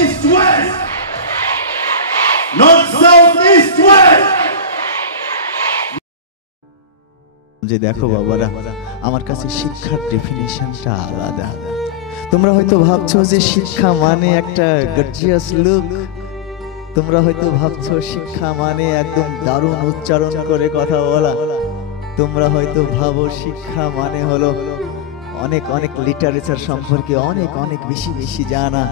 east, west. North, south, east, west. যে দেখো বাবারা, আমার কাছে শিক্ষার ডেফিনিশনটা আলাদা। তোমরা হয়তো ভাবছো যে শিক্ষা মানে একটা গর্জিয়াস লুক, তোমরা হয়তো ভাবছো শিক্ষা মানে একদম দারুণ উচ্চারণ করে কথা বলা, তোমরা হয়তো ভাবো শিক্ষা মানে হলো অনেক অনেক লিটারেচার সম্পর্কে অনেক অনেক বেশি বেশি জানা,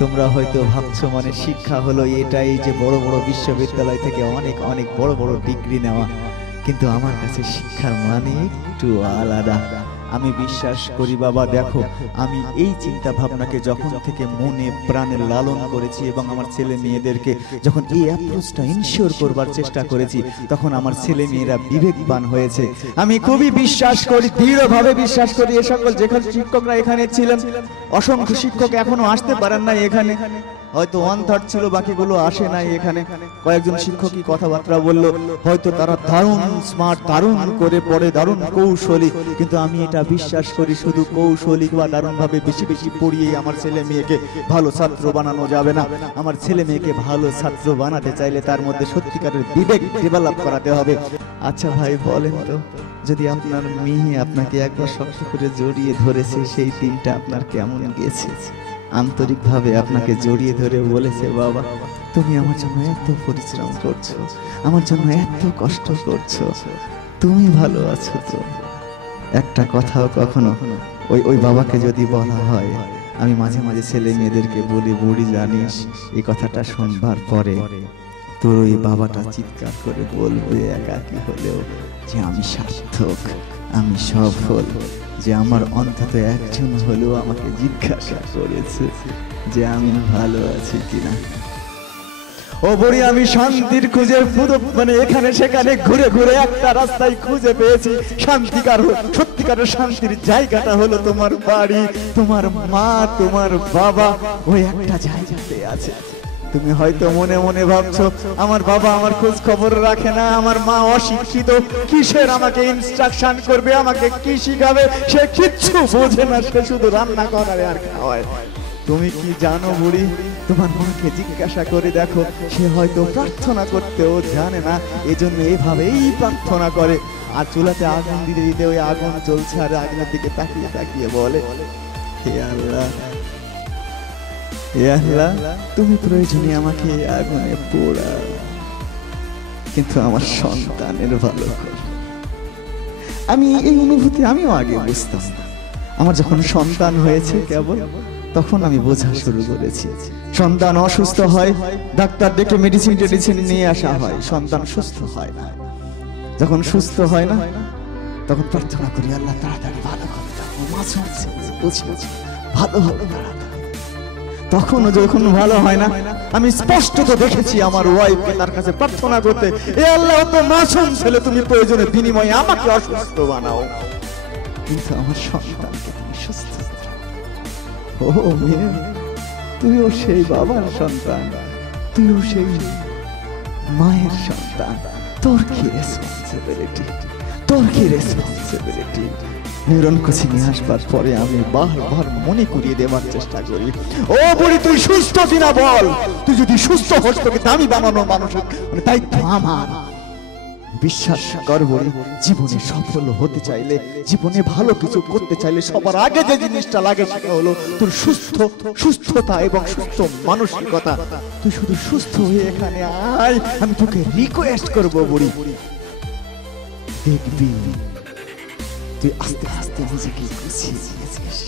তোমরা হয়তো ভাবছো মানে শিক্ষা হলো এটাই যে বড় বড় বিশ্ববিদ্যালয় থেকে অনেক অনেক বড় বড় ডিগ্রি নেওয়া। কিন্তু আমার কাছে শিক্ষার মানে একটু আলাদা। আমি বিশ্বাস করি বাবা, দেখো আমি এই চিন্তা ভাবনাকে যখন থেকে মনে প্রাণে লালন করেছি এবং আমার ছেলে মেয়েদেরকে যখন এই অ্যাপ্রোচটা ইনশিওর করবার চেষ্টা করেছি, তখন আমার ছেলে মেয়েরা বিবেকবান হয়েছে। আমি খুবই বিশ্বাস করি, দৃঢ়ভাবে বিশ্বাস করি, এ সকল যেখানে শিক্ষকরা এখানে ছিলেন, অসংখ্য শিক্ষক এখনো আসতে পারেন না এখানে, হয়তো 1/3 ছিল, বাকিগুলো আসে নাই এখানে। কয়েকজন শিক্ষকই কথাবার্তা বললো, হয়তো তারা দারুণ স্মার্ট, দারুণ করে পড়ে, দারুণ কৌশলী, কিন্তু আমি এটা বিশ্বাস করি শুধু কৌশলী বা দারুণ ভাবে বেশি বেশি পড়িয়ে আমার ছেলে মেয়েকে ভালো ছাত্র বানানো যাবে না। আমার ছেলে মেয়েকে ভালো ছাত্র বানাতে চাইলে তার মধ্যে সত্যিকারের বিবেক ডেভেলপ করাতে হবে। আচ্ছা ভাই বলেন তো, যদি আপনার মেয়ে আপনাকে একবার শক্ত করে জড়িয়ে ধরেছে, সেই দিনটা আপনার কেমন গেছে? আন্তরিকভাবে আপনাকে জড়িয়ে ধরে বলেছে, বাবা তুমি আমার জন্য এত পরিশ্রম করছো, আমার জন্য এত কষ্ট করছো, তুমি ভালো আছো তো? একটা কথাও কখনো ওই বাবাকে যদি বলা হয়, আমি মাঝে মাঝে ছেলে মেয়েদেরকে বলি, বুড়ি জানিস এই কথাটা শুনবার পরে তোর ওই বাবাটা চিৎকার করে বলবে একাকী হলেও যে আমি সার্থক, আমি সফল, যে আমার অন্তত একজন হলেও আমাকে জিজ্ঞাসা করেছে যে আমি ভালো আছি কিনা। ও বুড়ি, আমি শান্তির খুঁজে মানে এখানে সেখানে ঘুরে ঘুরে একটা রাস্তায় খুঁজে পেয়েছি শান্তিকার, সত্যিকারের শান্তির জায়গাটা হলো তোমার বাড়ি, তোমার মা, তোমার বাবা ওই একটা জায়গাতে আছে। তুমি হয়তো মনে মনে ভাবছো আমার বাবা আমার খোঁজ খবর রাখে না, আমার মা অশিক্ষিত, কিসের আমাকে ইনস্ট্রাকশন করবে, আমাকে কি শিখাবে, সে কিচ্ছু বোঝে না, সে শুধু রান্না করায় আর খাওয়ায়। তুমি কি জানো বুড়ি, তোমার মাকে জিজ্ঞাসা করে দেখো, সে হয়তো প্রার্থনা করতেও জানে না, এজন্য এইভাবেই প্রার্থনা করে। আর চুলাতে আগুন দিতে দিতে ওই আগুন জ্বলছে আর আগুনের দিকে তাকিয়ে তাকিয়ে বলে, হে আল্লাহ, হে আল্লাহ, তুমি প্রয়োজনে আমাকে আগুনে পোড়াও, কিন্তু আমার সন্তানের ভালো করো। আমি এই অনুভূতি আমিও আগে বুঝতাম না। আমার যখন সন্তান হয়েছে কেবল তখন আমি বোঝা শুরু করেছি। সন্তান অসুস্থ হয়, ডাক্তার ডেকে মেডিসিন নিয়ে আসা হয়, সন্তান সুস্থ হয় না। যখন সুস্থ হয় না তখন প্রার্থনা করি, আল্লাহ তাড়াতাড়ি ভালো করে দাও, মাঝে বুঝি ভালো হবে তাড়াতাড়ি। তখনও যখন ভালো হয় না, আমি স্পষ্ট তো দেখেছি আমার ওয়াইফকে তার কাছে প্রার্থনা করতে, এ আল্লাহ তো মাসুম ছেলে, তুমি প্রয়োজনে বিনিময়ে আমাকে অসুস্থ বানাও, কিন্তু আমার সন্তানকে তুমি সুস্থ। ও মেয়ে, তুইও সেই বাবার সন্তান, তুইও সেই মায়ের সন্তান, তোর কি রেসপন্সিবিলিটি, তোর কি রেসপন্সিবিলিটি। নিউরন কোচিংয়ে আসবার পরে আমি বারবার মনে করিয়ে দেওয়ার চেষ্টা করি, ও বুড়ি তুই সুস্থ কিনা বল, তুই যদি সুস্থ হোস তোকে দামি বানানো মানুষের মানে দায়িত্ব আমার। বিশ্বাস কর বুড়ি, জীবনে সফল হতে চাইলে, জীবনে ভালো কিছু করতে চাইলে সবার আগে যে জিনিসটা লাগে সেটা হলো তোর সুস্থতা এবং সুস্থ মানসিকতা। তুই শুধু সুস্থ হয়ে এখানে আয়, আমি তোকে রিকোয়েস্ট করবো বুড়ি, দেখবি তুই আস্তে আস্তে নিজেকে গুছিয়ে নিয়েছিস।